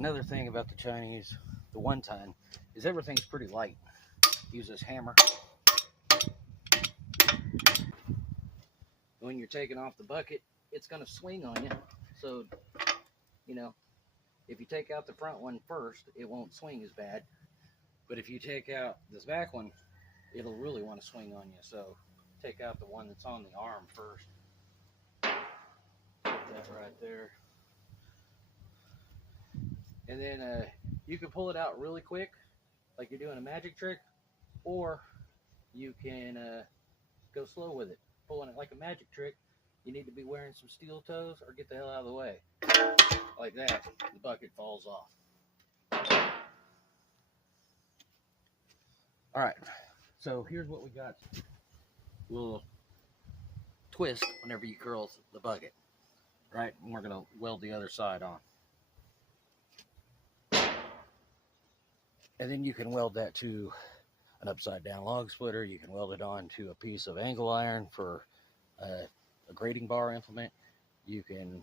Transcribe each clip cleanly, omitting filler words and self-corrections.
Another thing about the Chinese, the 1-ton, is everything's pretty light. Use this hammer. When you're taking off the bucket, it's going to swing on you. So, you know, if you take out the front one first, it won't swing as bad. But if you take out this back one, it'll really want to swing on you. So take out the one that's on the arm first. Put that right there. And then you can pull it out really quick, like you're doing a magic trick, or you can go slow with it. Pulling it like a magic trick, you need to be wearing some steel toes or get the hell out of the way. Like that, the bucket falls off. All right, so here's what we got. We'll twist whenever you curl the bucket, right? And we're gonna weld the other side on. And then you can weld that to an upside down log splitter. You can weld it on to a piece of angle iron for a grading bar implement. The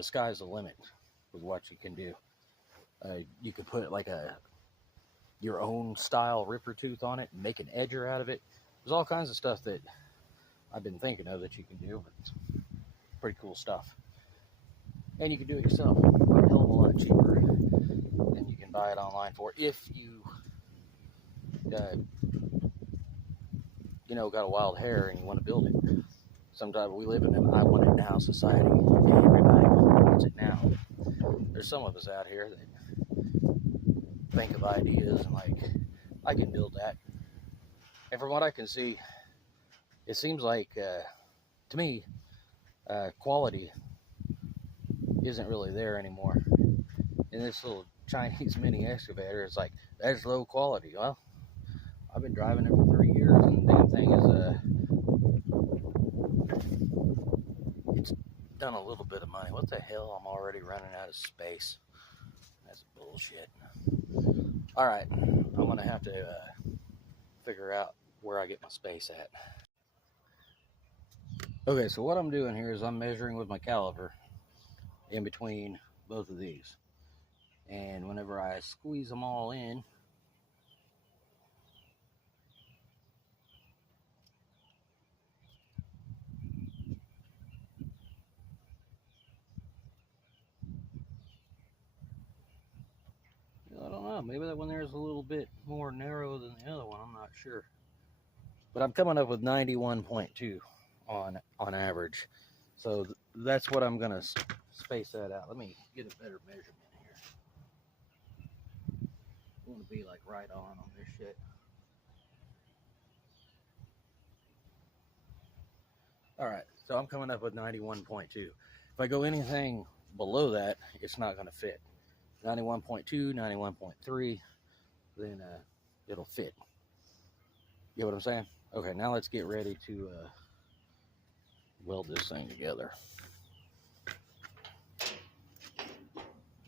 sky's the limit with what you can do. You could put like your own style ripper tooth on it and make an edger out of it. There's all kinds of stuff that I've been thinking of that you can do, but it's pretty cool stuff. And you can do it yourself for a hell of a lot cheaper than you can buy it online for, if you got a wild hair and you want to build it. Sometimes we live in an I want it now society, and everybody wants it now. There's some of us out here that think of ideas and like, I can build that. And from what I can see, it seems like, to me, quality isn't really there anymore. In this little Chinese mini excavator, it's like, that's low quality. Well, I've been driving it for 3 years, and the damn thing is, it's done a little bit of money. What the hell? I'm already running out of space. That's bullshit. All right, I'm gonna have to figure out where I get my space at. Okay, so what I'm doing here is I'm measuring with my caliper in between both of these. And whenever I squeeze them all in, I don't know, maybe that one there is a little bit more narrow than the other one, I'm not sure. But I'm coming up with 91.2 on average. So that's what I'm gonna space that out. Let me get a better measurement here. I want to be like right on this shit. All right, so I'm coming up with 91.2. If I go anything below that, it's not gonna fit. 91.2, 91.3, then it'll fit. You know what I'm saying? Okay, now let's get ready to weld this thing together.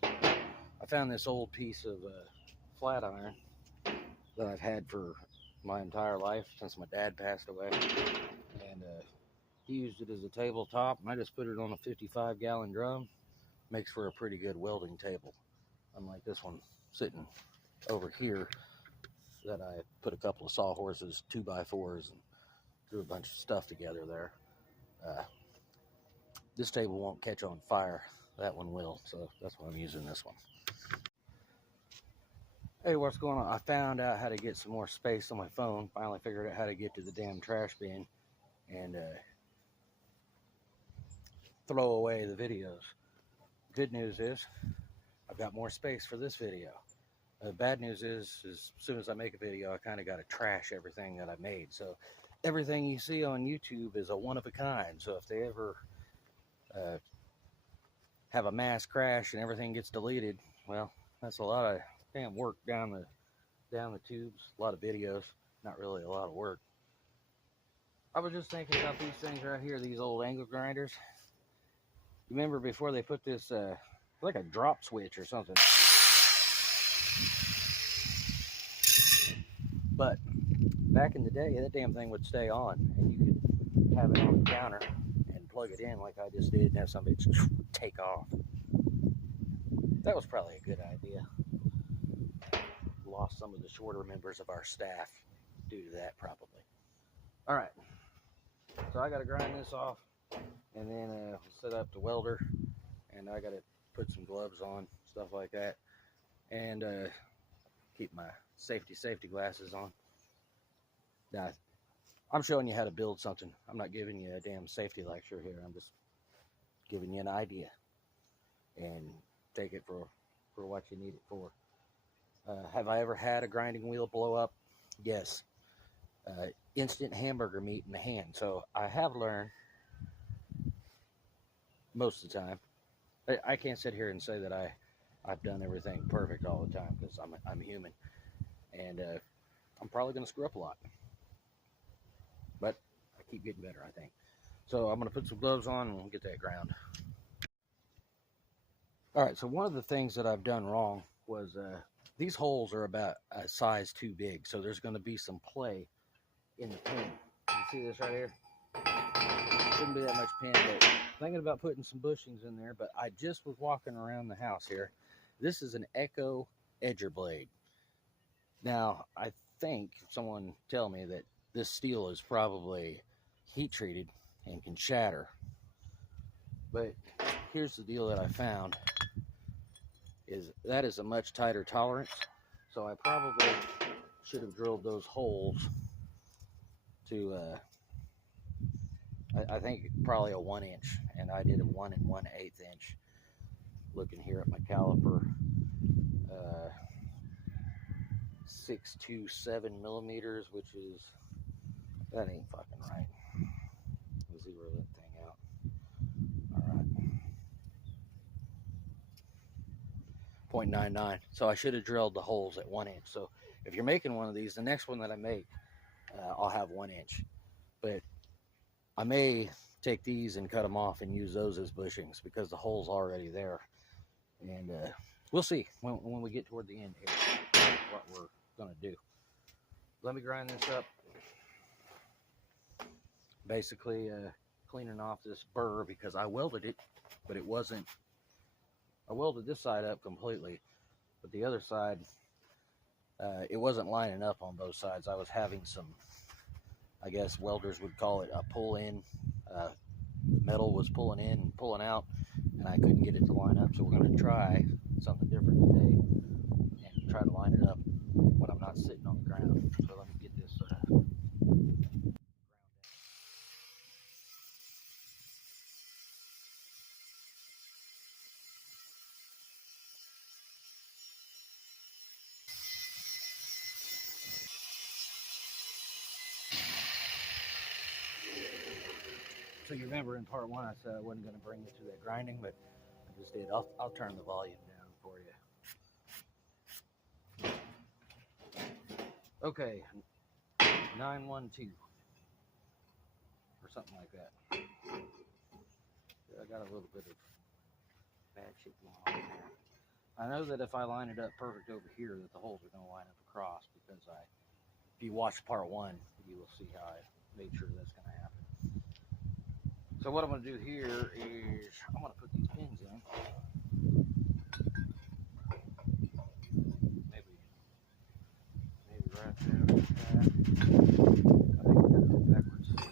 I found this old piece of flat iron that I've had for my entire life since my dad passed away, and he used it as a tabletop, and I just put it on a 55-gallon drum. Makes for a pretty good welding table. Unlike this one sitting over here that I put a couple of sawhorses, 2x4s, and threw a bunch of stuff together there. This table won't catch on fire. That one will, so that's why I'm using this one. Hey, what's going on? I found out how to get some more space on my phone. Finally figured out how to get to the damn trash bin and throw away the videos. Good news is I've got more space for this video. The bad news is as soon as I make a video, I kind of got to trash everything that I made. So everything you see on YouTube is a one-of-a-kind. So if they ever have a mass crash and everything gets deleted, well, that's a lot of damn work down the tubes. A lot of videos, not really a lot of work. I was just thinking about these things right here, these old angle grinders. Remember before they put this like a drop switch or something. But back in the day, that damn thing would stay on, and you could have it on the counter and plug it in like I just did, and have some bitch take off. That was probably a good idea. Lost some of the shorter members of our staff due to that, probably. All right, so I got to grind this off, and then set up the welder, and I got to put some gloves on, stuff like that, and keep my safety glasses on. Now, I'm showing you how to build something. I'm not giving you a damn safety lecture here. I'm just giving you an idea, and take it for what you need it for. Have I ever had a grinding wheel blow up? Yes. Instant hamburger meat in the hand. So I have learned most of the time. I can't sit here and say that I've done everything perfect all the time, because I'm human, and I'm probably going to screw up a lot. But I keep getting better, I think. So I'm going to put some gloves on and we'll get that ground. All right, so one of the things that I've done wrong was these holes are about a size too big, so there's going to be some play in the pin. You see this right here? Shouldn't be that much pin, but thinking about putting some bushings in there. But I just was walking around the house here. This is an Echo edger blade. Now, I think someone tell me that this steel is probably heat treated and can shatter. But here's the deal that I found, is that is a much tighter tolerance. So I probably should have drilled those holes to, I think probably a 1 inch, and I did a 1 1/8 inch. Looking here at my caliper, 627 millimeters, which is, that ain't fucking right. Zero that thing out. All right. 0.99. So I should have drilled the holes at 1 inch. So if you're making one of these, the next one that I make, I'll have 1 inch. But I may take these and cut them off and use those as bushings, because the hole's already there. And we'll see when we get toward the end here what we're going to do. Let me grind this up. Basically cleaning off this burr, because I welded it, but it wasn't, I welded this side up completely, but the other side, it wasn't lining up on both sides. I was having some, I guess welders would call it a pull in. Metal was pulling in and pulling out, and I couldn't get it to line up. So we're going to try something different today and try to line it up when I'm not sitting on the ground. So let me get this ground down. So you remember in part one I said I wasn't going to bring you to that grinding, but I just did. I'll turn the volume down for you. Okay, 912 or something like that. I got a little bit of bad shit going on there. I know that if I line it up perfect over here, that the holes are going to line up across, because if you watch part one, you will see how I made sure that's going to happen. So what I'm going to do here is I'm going to put these pins in. Maybe right there. Like that. I think I'm going to go backwards. They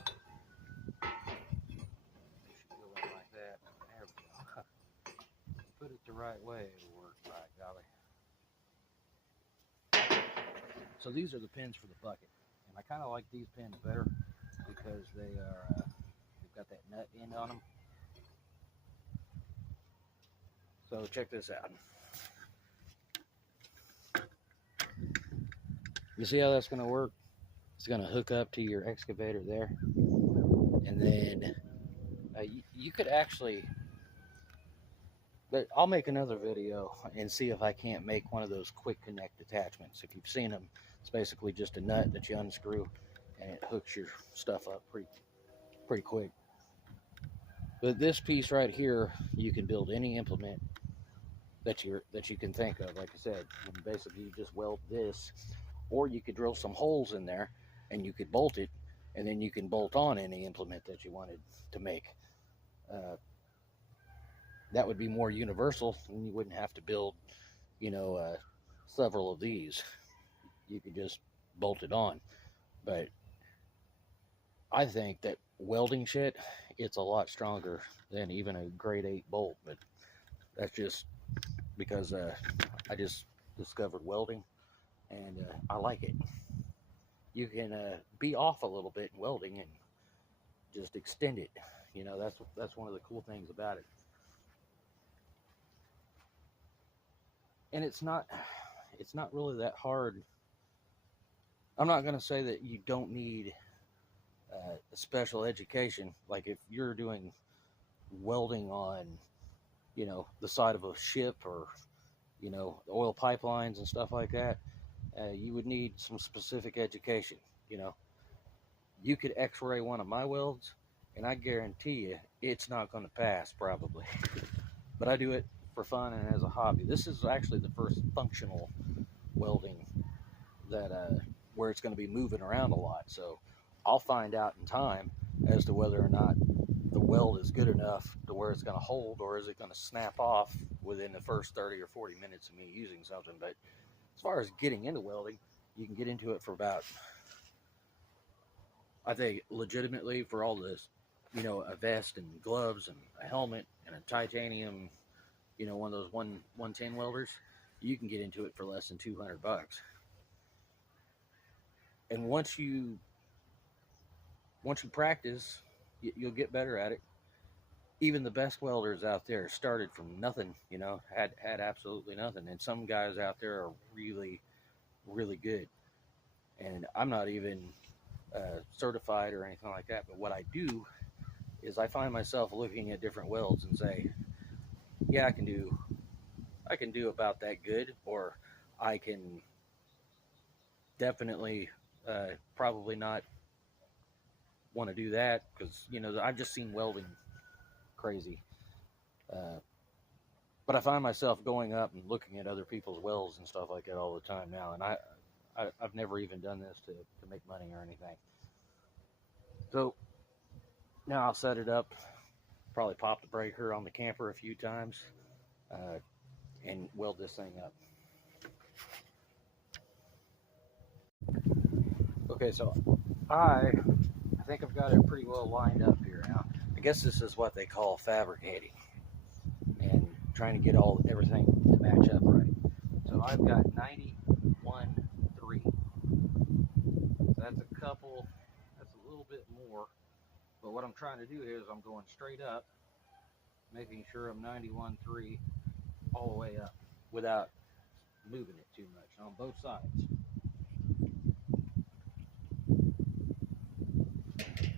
should go in like that. There we go. Put it the right way, it'll work, by golly. So these are the pins for the bucket, and I kind of like these pins better because they are they've got that nut end on them. So check this out. You see how that's going to work? It's going to hook up to your excavator there, and then you could actually, but I'll make another video and see if I can't make one of those quick connect attachments. If you've seen them, it's basically just a nut that you unscrew and it hooks your stuff up pretty quick. But this piece right here, you can build any implement that you can think of. Like I said, and basically you just weld this, or you could drill some holes in there and you could bolt it, and then you can bolt on any implement that you wanted to make. that would be more universal, and you wouldn't have to build, several of these. You could just bolt it on. But I think that welding shit, it's a lot stronger than even a grade 8 bolt. But that's just because I just discovered welding, and I like it. You can be off a little bit in welding and just extend it. That's one of the cool things about it. And it's not really that hard. I'm not going to say that you don't need a special education. Like if you're doing welding on, the side of a ship, or oil pipelines and stuff like that, you would need some specific education. You could x-ray one of my welds, and I guarantee you it's not going to pass probably. But I do it for fun and as a hobby. This is actually the first functional welding that where it's going to be moving around a lot. So I'll find out in time as to whether or not the weld is good enough to where it's going to hold, or is it going to snap off within the first 30 or 40 minutes of me using something. But as far as getting into welding, you can get into it for about, I think, legitimately, for all this, a vest and gloves and a helmet and a titanium, one of those 110 welders, you can get into it for less than $200. And once you practice, you'll get better at it. Even the best welders out there started from nothing, had absolutely nothing. And some guys out there are really, really good. And I'm not even certified or anything like that. But what I do is I find myself looking at different welds and say, yeah, I can do about that good, or I can definitely probably not want to do that, because I've just seen welding crazy. But I find myself going up and looking at other people's welds and stuff like that all the time now, and I've never even done this to make money or anything. So now I'll set it up, probably pop the breaker on the camper a few times, and weld this thing up. Okay, so I think I've got it pretty well lined up here now. I guess this is what they call fabricating, and trying to get everything to match up right. So I've got 91.3. That's a little bit more, but what I'm trying to do here is I'm going straight up, making sure I'm 91.3 all the way up without moving it too much on both sides.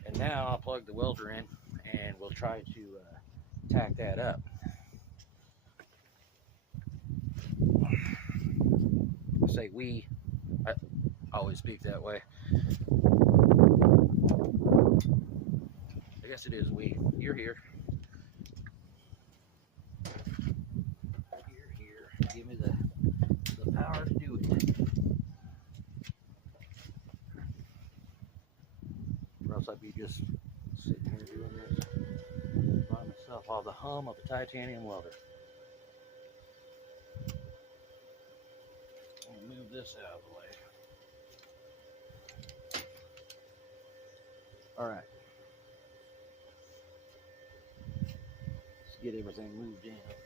And now I'll plug the welder in, and we'll try to tack that up. I say we, I always speak that way. I guess it is we. You're here. You're here. Give me the power to do it. Or else I'd be just sitting here doing this by myself, all the hum of a titanium welder. I'll move this out of the way. All right. Let's get everything moved in here.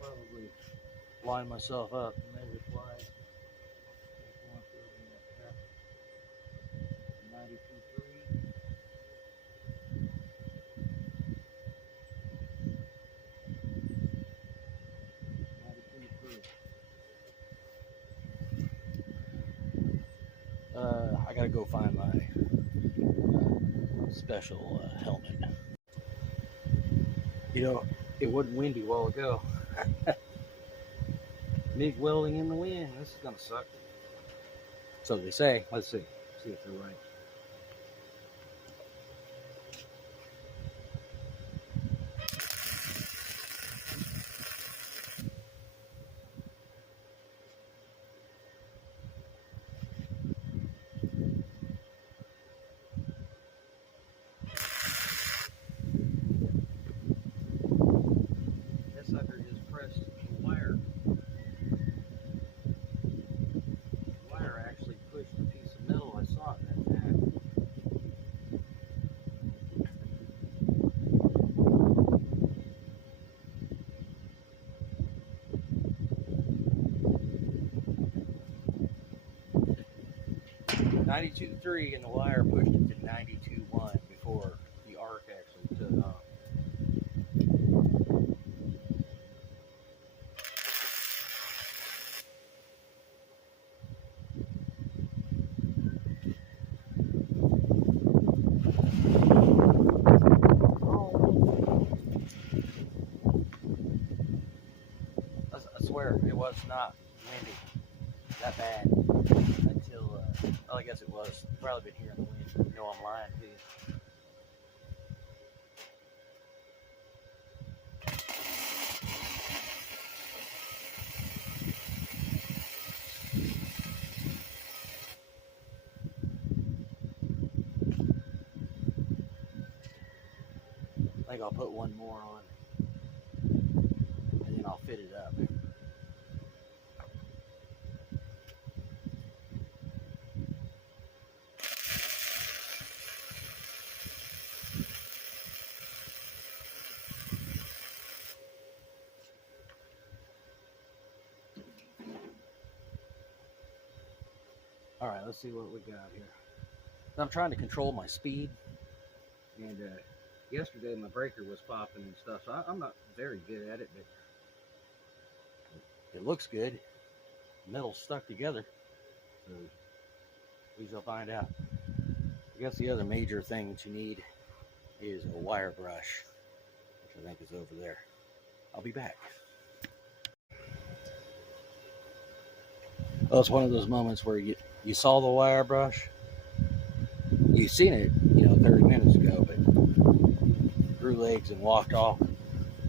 Probably line myself up and measure twice. 92.3. I gotta go find my special helmet. It wasn't windy a while ago. MIG welding in the wind. This is gonna suck. So they say. Let's see. See if they're right. 92.3 and the wire pushed it to 92.1 before the arc actually took off. I swear it was not windy that bad until, well, I guess it was. Probably been hearing the wind. You know I'm lying to you. I think I'll put one more on and then I'll fit it up. All right, let's see what we got here. I'm trying to control my speed, and yesterday my breaker was popping and stuff, so I'm not very good at it, but it looks good. The metal's stuck together, so we shall find out. I guess the other major thing that you need is a wire brush, which I think is over there. I'll be back. Well, it's one of those moments where you saw the wire brush, you've seen it, 30 minutes ago, but grew legs and walked off.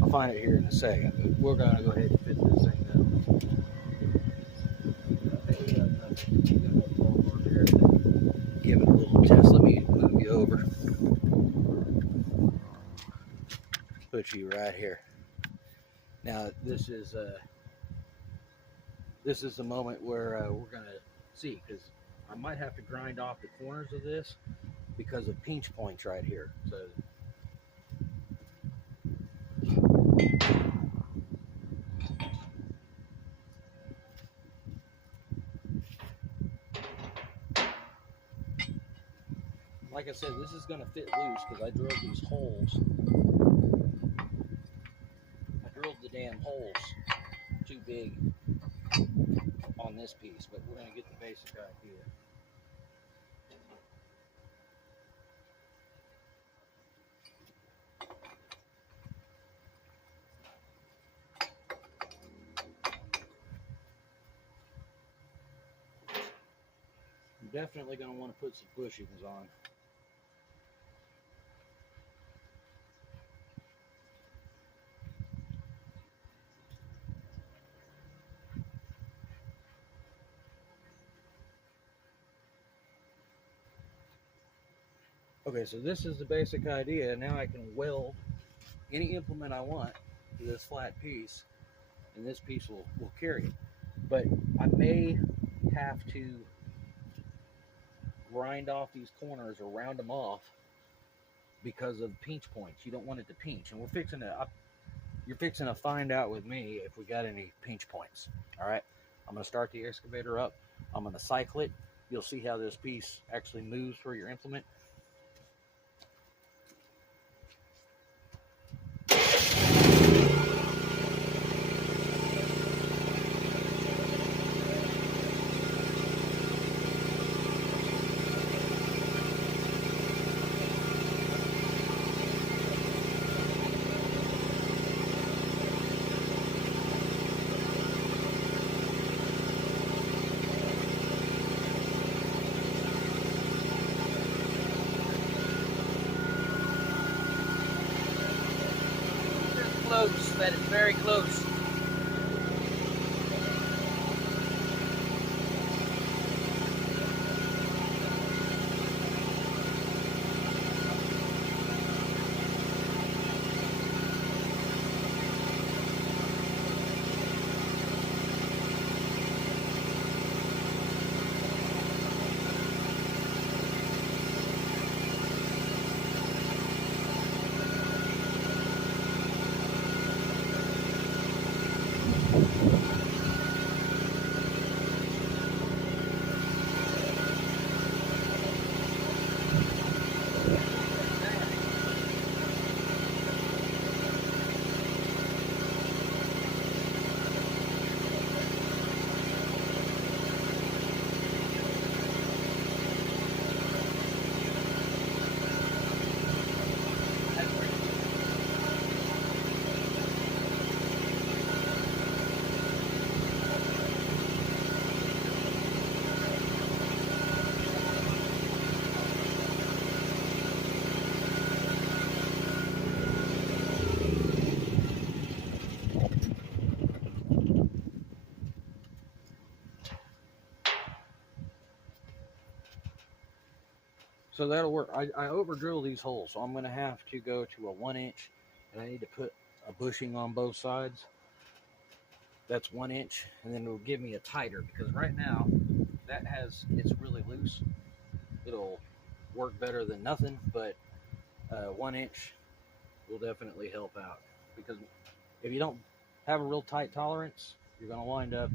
I'll find it here in a second, but we're going to go ahead and fit this thing up. Give it a little test. Let me move you over. Put you right here. Now this is the moment where we're going to see, because I might have to grind off the corners of this because of pinch points right here. So like I said, this is going to fit loose because I drilled these holes. I drilled the damn holes too big on this piece, but we're going to get the basic idea. I'm definitely going to want to put some bushings on. Okay, so this is the basic idea. Now I can weld any implement I want to this flat piece, and this piece will carry it. But I may have to grind off these corners or round them off because of pinch points. You don't want it to pinch, and you're fixing to find out with me if we got any pinch points. All right, I'm going to start the excavator up. I'm going to cycle it. You'll see how this piece actually moves for your implement. Close, that is very close. So that'll work. I over drill these holes, so I'm going to have to go to a 1 inch, and I need to put a bushing on both sides. That's 1 inch, and then it'll give me a tighter, because right now it's really loose. It'll work better than nothing, but 1 inch will definitely help out, because if you don't have a real tight tolerance, you're going to wind up,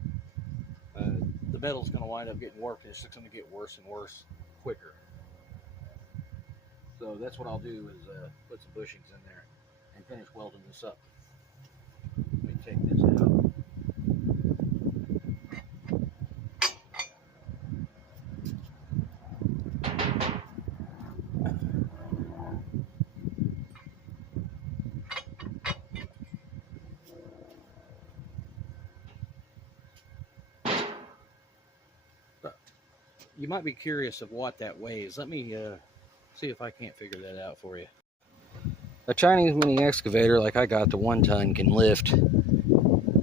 the metal's going to wind up getting warped, and it's just going to get worse and worse quicker. So that's what I'll do, is put some bushings in there and finish welding this up. Let me take this out. You might be curious of what that weighs. Let me see if I can't figure that out for you. A Chinese mini excavator like I got, the 1 ton, can lift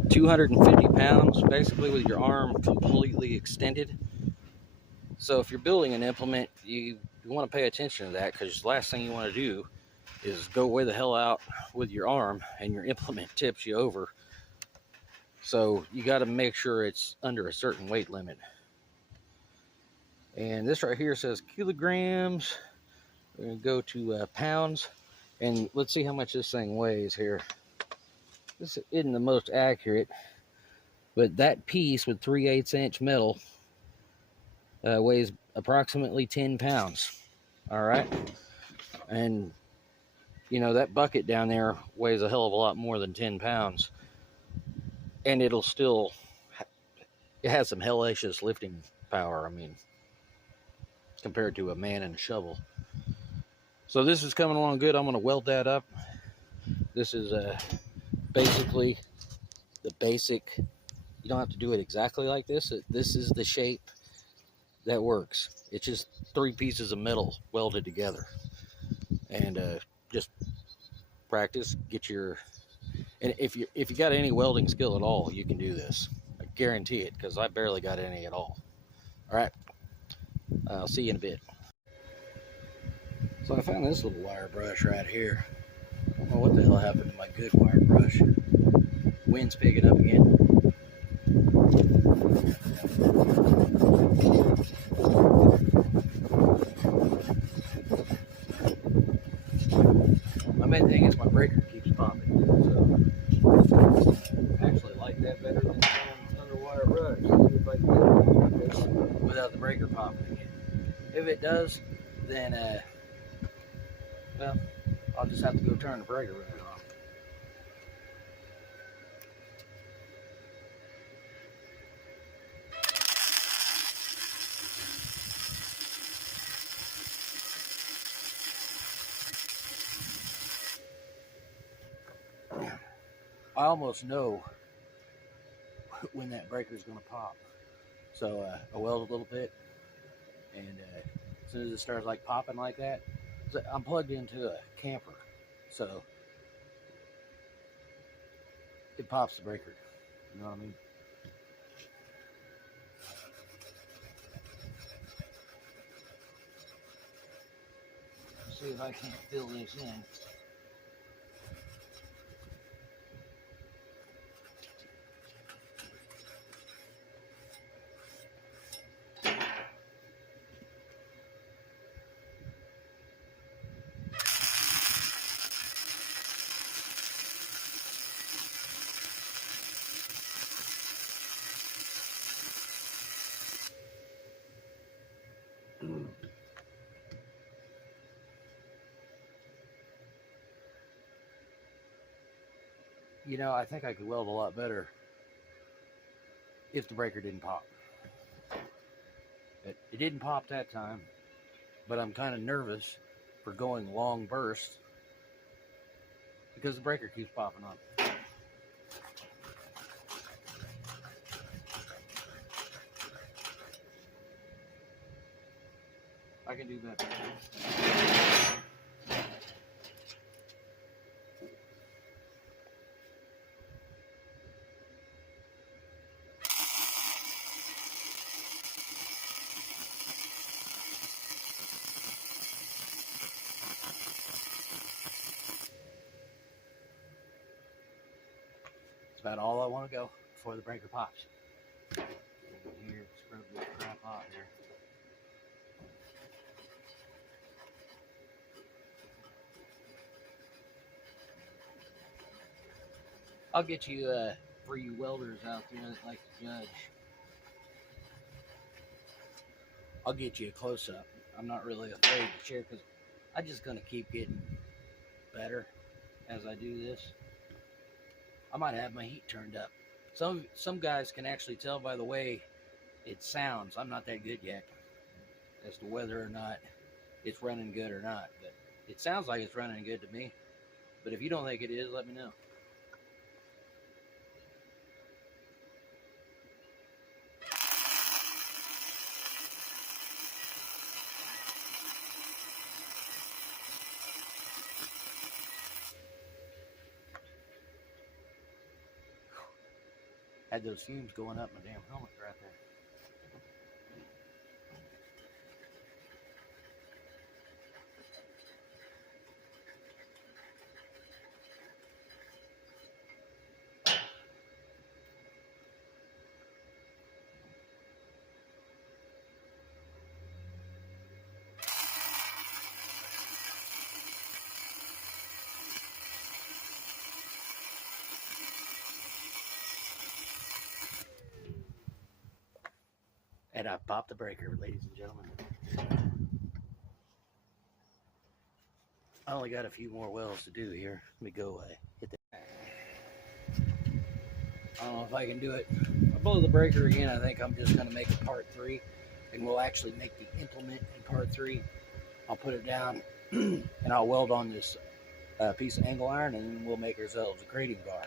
250 pounds, basically with your arm completely extended. So if you're building an implement, you want to pay attention to that, because the last thing you want to do is go way the hell out with your arm and your implement tips you over. So you got to make sure it's under a certain weight limit. And this right here says kilograms. We're going to go to pounds, and let's see how much this thing weighs here. This isn't the most accurate, but that piece with 3/8 inch metal weighs approximately 10 pounds. All right. And, you know, that bucket down there weighs a hell of a lot more than 10 pounds. And it has some hellacious lifting power. I mean, compared to a man and a shovel. So this is coming along good. I'm going to weld that up. This is basically the basic. You don't have to do it exactly like this. This is the shape that works. It's just 3 pieces of metal welded together. And just practice, and if you got any welding skill at all, you can do this. I guarantee it, because I barely got any at all. All right, I'll see you in a bit. So I found this little wire brush right here. I don't know what the hell happened to my good wire brush. Wind's picking up again. My main thing is my breaker keeps popping. So I actually like that better than another wire brush. See if I can get this without the breaker popping again. If it does, then well, I'll just have to go turn the breaker right off. I almost know when that breaker is going to pop. So I weld a little bit, and as soon as it starts like popping like that, so I'm plugged into a camper, so it pops the breaker. You know what I mean? Let's see if I can't fill this in. You know, I think I could weld a lot better if the breaker didn't pop. It didn't pop that time, but I'm kind of nervous for going long bursts because the breaker keeps popping up. I can do better. about all I want to go before the breaker pops. Here, scrub this crap out here. I'll get you, for you welders out there that like to judge, I'll get you a close-up. I'm not really afraid to share because I'm just going to keep getting better as I do this. I might have my heat turned up. Some guys can actually tell by the way it sounds. I'm not that good yet as to whether or not it's running good or not. But it sounds like it's running good to me. But if you don't think it is, let me know. Had those fumes going up my damn helmet right there. And I popped the breaker, ladies and gentlemen. I only got a few more welds to do here. Let me go hit that. I don't know if I can do it. I'll blow the breaker again. I think I'm just going to make a part 3, and we'll actually make the implement in part 3. I'll put it down, and I'll weld on this piece of angle iron, and then we'll make ourselves a grading bar.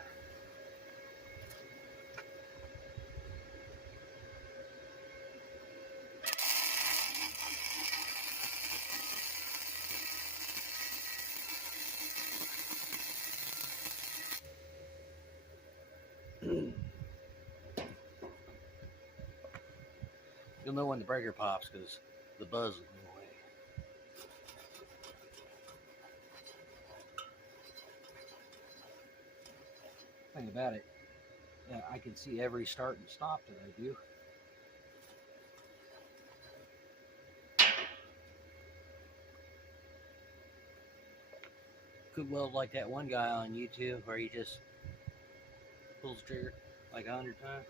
You'll know when the breaker pops because the buzz will go away. Thing about it, I can see every start and stop that I do. Could weld like that one guy on YouTube where he just pulls the trigger like 100 times.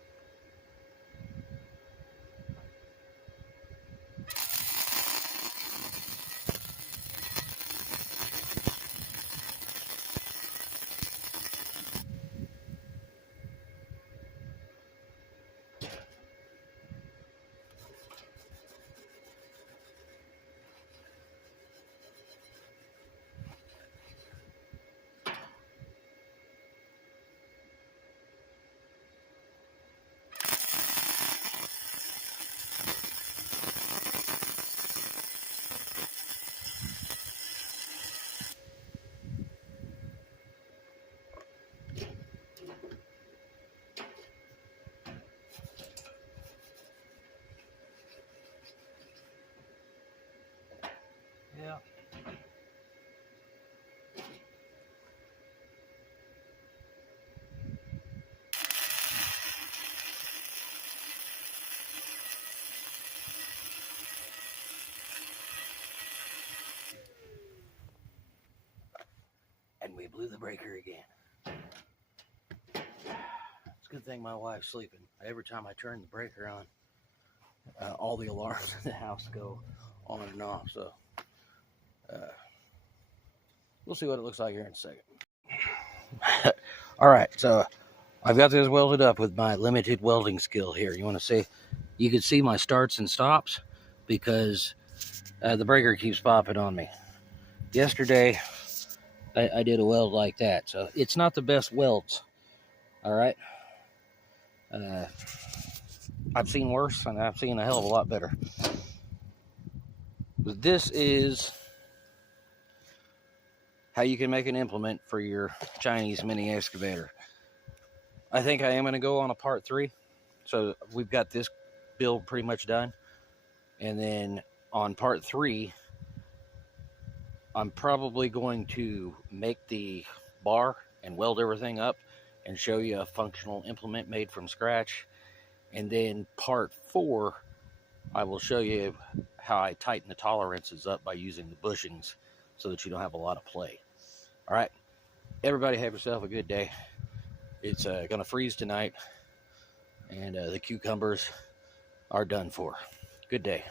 Yeah. And we blew the breaker again. It's a good thing my wife's sleeping. Every time I turn the breaker on, all the alarms in the house go on and off. So we'll see what it looks like here in a second. All right, so I've got this welded up with my limited welding skill here. You want to see? You can see my starts and stops because the breaker keeps popping on me. Yesterday, I did a weld like that, so it's not the best welds. All right. I've seen worse, and I've seen a hell of a lot better. But this is how you can make an implement for your Chinese mini excavator. I think I am going to go on a part 3. So we've got this build pretty much done. And then on part 3, I'm probably going to make the bar and weld everything up and show you a functional implement made from scratch. And then part 4, I will show you how I tighten the tolerances up by using the bushings so that you don't have a lot of play. All right, everybody have yourself a good day. It's going to freeze tonight, and the cucumbers are done for. Good day.